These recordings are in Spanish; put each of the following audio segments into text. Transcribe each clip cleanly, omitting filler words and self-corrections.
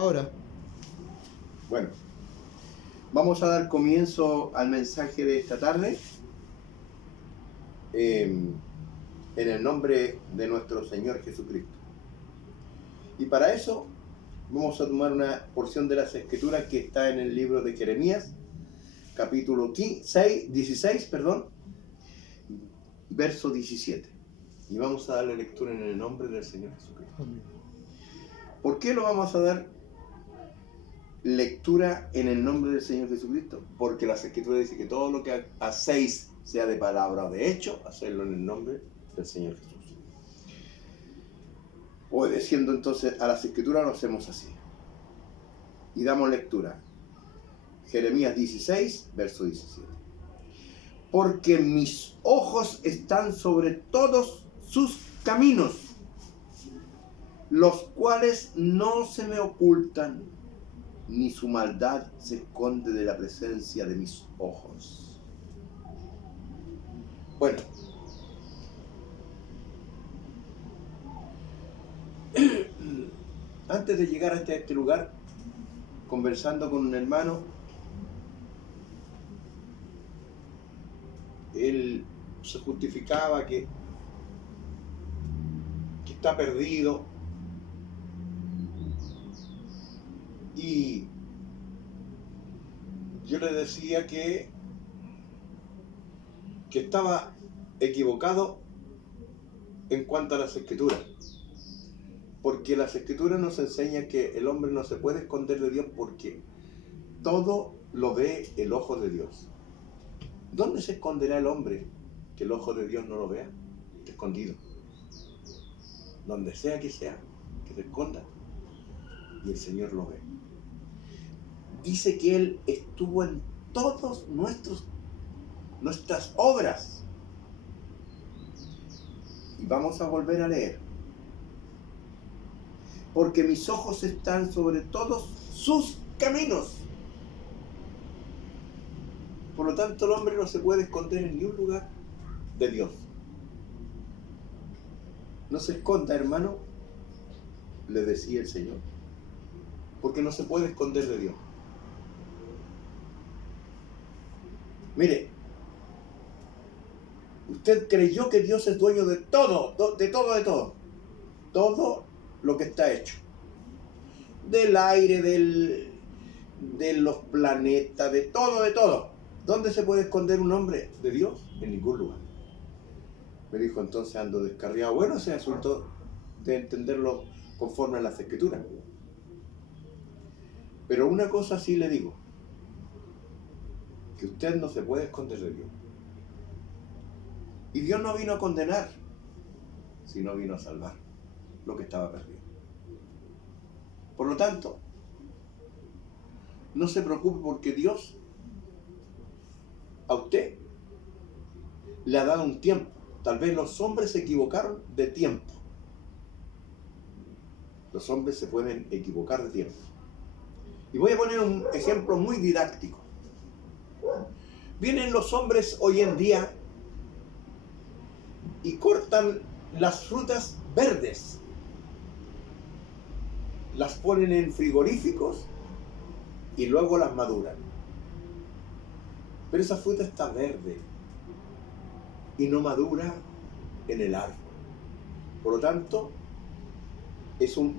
Ahora, Bueno, vamos a dar comienzo al mensaje de esta tarde en el nombre de nuestro Señor Jesucristo. Y para eso vamos a tomar una porción de las Escrituras que está en el libro de Jeremías, capítulo 16, verso 17. Y vamos a darle lectura en el nombre del Señor Jesucristo. amén. ¿Por qué lo vamos a dar lectura en el nombre del Señor Jesucristo? Porque las Escrituras dicen que todo lo que hacéis, sea de palabra o de hecho, hacedlo en el nombre del Señor Jesús. Obedeciendo entonces a las Escrituras lo hacemos así. Y damos lectura. Jeremías 16, verso 17. Porque mis ojos están sobre todos sus caminos, los cuales no se me ocultan, ni su maldad se esconde de la presencia de mis ojos. Bueno, antes de llegar hasta este lugar, conversando con un hermano, él se justificaba que está perdido, y yo le decía que estaba equivocado en cuanto a las Escrituras, porque las Escrituras nos enseñan que el hombre no se puede esconder de Dios, porque todo lo ve el ojo de Dios. ¿Dónde se esconderá el hombre que el ojo de Dios no lo vea? Está escondido. Donde sea, que se esconda, y el Señor lo ve. Dice que Él estuvo en todas nuestras obras. Y vamos a volver a leer. Porque mis ojos están sobre todos sus caminos. Por lo tanto, el hombre no se puede esconder en ningún lugar de Dios. No se esconda, hermano, le decía el Señor, porque no se puede esconder de Dios. Mire, usted creyó que Dios es dueño de todo, todo lo que está hecho, del aire, de los planetas, de todo. ¿Dónde se puede esconder un hombre de Dios? En ningún lugar. Me dijo, entonces ando descarriado. Bueno, ese asunto de entenderlo conforme a las Escrituras. Pero una cosa sí le digo, que usted no se puede esconder de Dios. Y Dios no vino a condenar, sino vino a salvar lo que estaba perdido. Por lo tanto, no se preocupe, porque Dios a usted le ha dado un tiempo. Tal vez los hombres se equivocaron de tiempo. Los hombres se pueden equivocar de tiempo. Y voy a poner un ejemplo muy didáctico. Vienen los hombres hoy en día y cortan las frutas verdes. Las ponen en frigoríficos y luego las maduran. Pero esa fruta está verde y no madura en el árbol. Por lo tanto, es un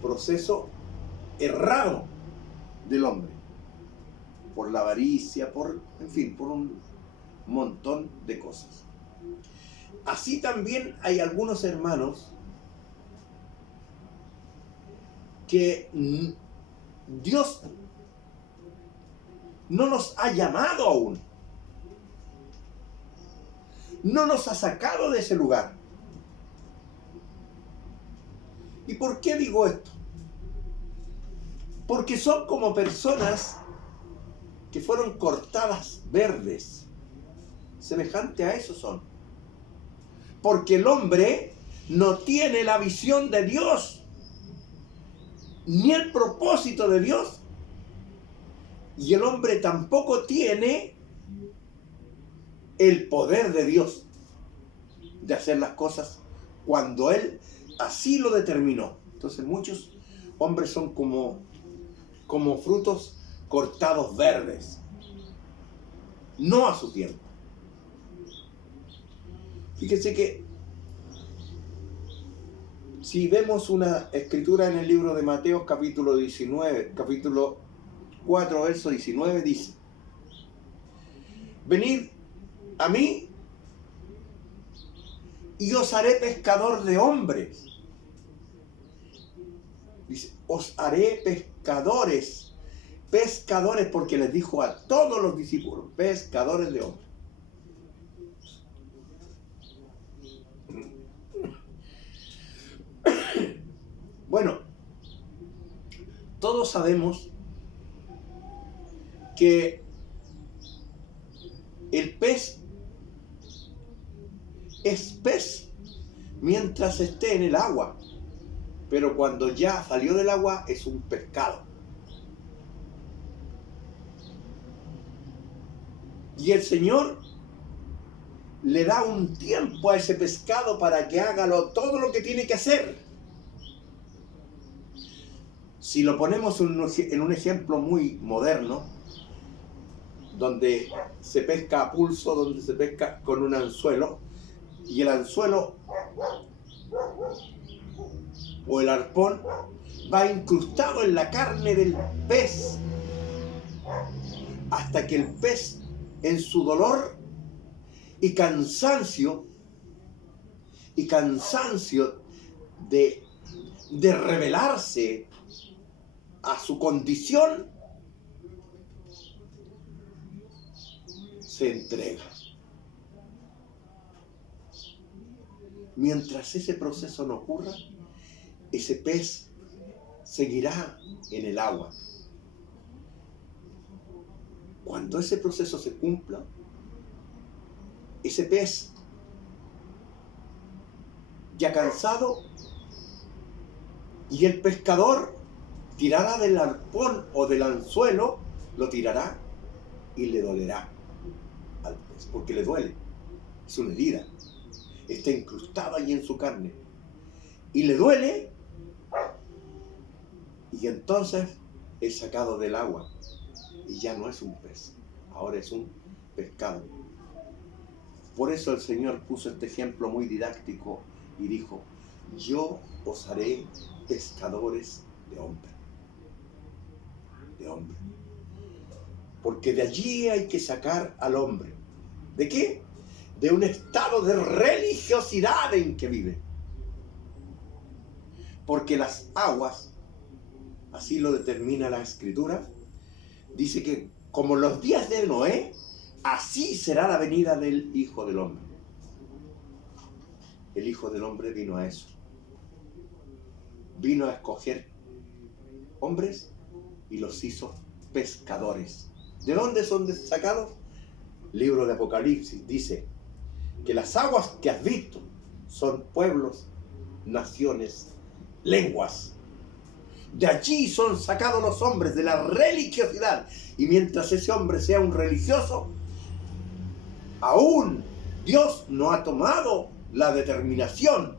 proceso errado del hombre, por la avaricia, por un montón de cosas. Así también hay algunos hermanos que Dios no nos ha llamado aún, no nos ha sacado de ese lugar. ¿Y por qué digo esto? Porque son como personas que fueron cortadas verdes. Semejante a eso son. Porque el hombre no tiene la visión de Dios, ni el propósito de Dios. Y el hombre tampoco tiene el poder de Dios de hacer las cosas cuando Él así lo determinó. Entonces muchos hombres son como frutos cortados verdes, no a su tiempo. Fíjense que si vemos una escritura en el libro de Mateo capítulo 4, verso 19, dice: venid a mí y os haré pescador de hombres. Dice, os haré pescadores, porque les dijo a todos los discípulos, pescadores de hombres. Bueno, todos sabemos que el pez es pez mientras esté en el agua, pero cuando ya salió del agua es un pescado. Y el Señor le da un tiempo a ese pescado para que haga todo lo que tiene que hacer. Si lo ponemos en un ejemplo muy moderno, donde se pesca a pulso, donde se pesca con un anzuelo, y el anzuelo o el arpón va incrustado en la carne del pez, hasta que el pez, en su dolor y cansancio de rebelarse a su condición, se entrega. Mientras ese proceso no ocurra, ese pez seguirá en el agua. Cuando ese proceso se cumpla, ese pez, ya cansado, y el pescador tirará del arpón o del anzuelo, lo tirará y le dolerá al pez, porque le duele, es una herida, está incrustada allí en su carne, y le duele, y entonces es sacado del agua, y ya no es un pez, ahora es un pescado. Por eso el Señor puso este ejemplo muy didáctico y dijo: yo os haré pescadores de hombres. De hombre. Porque de allí hay que sacar al hombre. ¿De qué? De un estado de religiosidad en que vive. Porque las aguas, así lo determina la Escritura, dice que como los días de Noé, así será la venida del Hijo del Hombre. El Hijo del Hombre vino a eso. Vino a escoger hombres y los hizo pescadores. ¿De dónde son sacados? Libro de Apocalipsis dice que las aguas que has visto son pueblos, naciones, lenguas. De allí son sacados los hombres, de la religiosidad. Y mientras ese hombre sea un religioso, aún Dios no ha tomado la determinación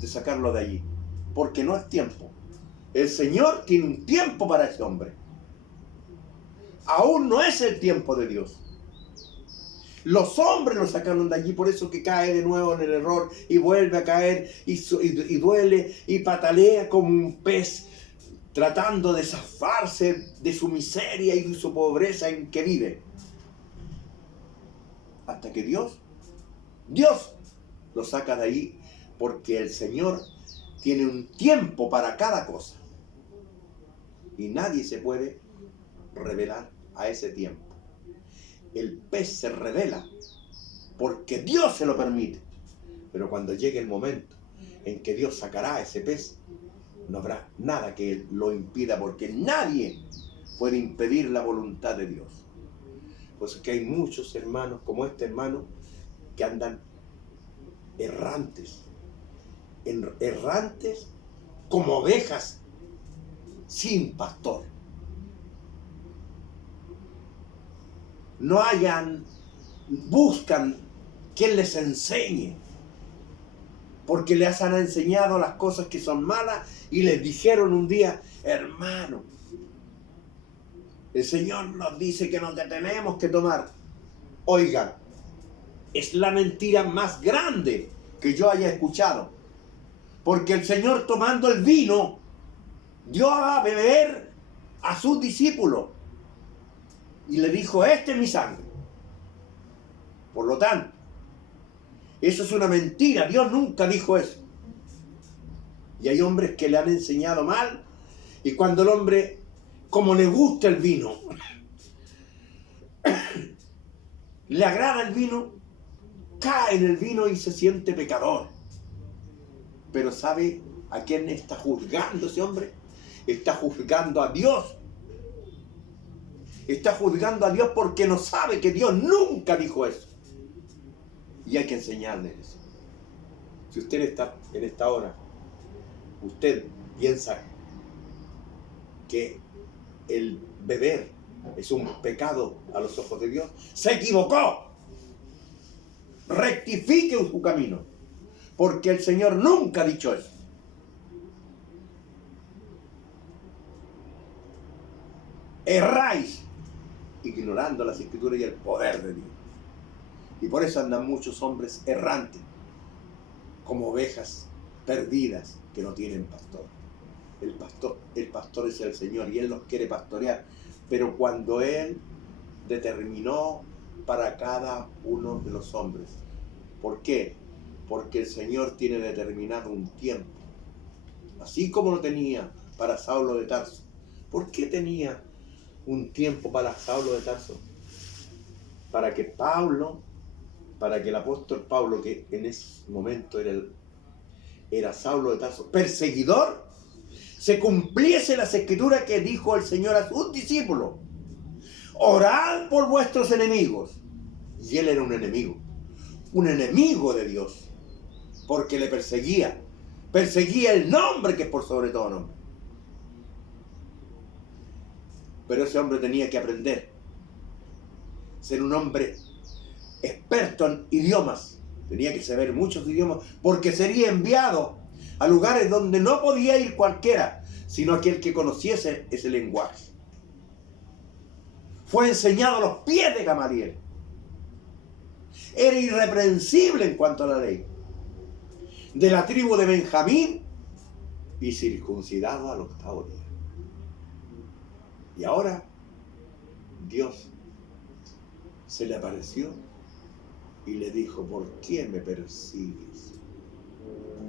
de sacarlo de allí, porque no es tiempo. El Señor tiene un tiempo para ese hombre. Aún no es el tiempo de Dios. Los hombres lo sacaron de allí, por eso que cae de nuevo en el error y vuelve a caer y duele y patalea como un pez, tratando de zafarse de su miseria y de su pobreza en que vive. Hasta que Dios lo saca de ahí, porque el Señor tiene un tiempo para cada cosa. Y nadie se puede revelar a ese tiempo. El pez se revela porque Dios se lo permite. Pero cuando llegue el momento en que Dios sacará a ese pez, no habrá nada que lo impida, porque nadie puede impedir la voluntad de Dios. Pues que hay muchos hermanos como este hermano que andan errantes como ovejas sin pastor. Buscan quien les enseñe, porque les han enseñado las cosas que son malas y les dijeron un día, hermano, el Señor nos dice que nos tenemos que tomar. Oigan, es la mentira más grande que yo haya escuchado, porque el Señor, tomando el vino, dio a beber a sus discípulos y le dijo, esta es mi sangre. Por lo tanto, eso es una mentira. Dios nunca dijo eso. Y hay hombres que le han enseñado mal, y cuando el hombre, como le gusta el vino, le agrada el vino, cae en el vino y se siente pecador. Pero ¿sabe a quién está juzgando ese hombre? Está juzgando a Dios. Está juzgando a Dios porque no sabe que Dios nunca dijo eso. Y hay que enseñarle eso. Si usted está en esta hora, usted piensa que el beber es un pecado a los ojos de Dios, se equivocó. Rectifique su camino, porque el Señor nunca ha dicho eso. Erráis ignorando las Escrituras y el poder de Dios. Y por eso andan muchos hombres errantes, como ovejas perdidas que no tienen pastor. El pastor es el Señor y Él los quiere pastorear. Pero cuando Él determinó para cada uno de los hombres. ¿Por qué? Porque el Señor tiene determinado un tiempo. Así como lo tenía para Saulo de Tarso. ¿Por qué tenía un tiempo para Saulo de Tarso? Para que el apóstol Pablo, que en ese momento era Saulo de Tarso, perseguidor, se cumpliese las Escrituras que dijo el Señor a sus discípulos: orad por vuestros enemigos. Y él era un enemigo de Dios, porque le perseguía el nombre que es por sobre todo nombre. Pero ese hombre tenía que aprender, ser un hombre experto en idiomas, tenía que saber muchos idiomas, porque sería enviado a lugares donde no podía ir cualquiera, sino aquel que conociese ese lenguaje. Fue enseñado a los pies de Gamaliel. Era irreprensible en cuanto a la ley. De la tribu de Benjamín y circuncidado al 8º día. Y ahora Dios se le apareció y le dijo: ¿por qué me persigues,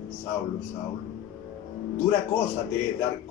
Saulo, Saulo? Dura cosa te es dar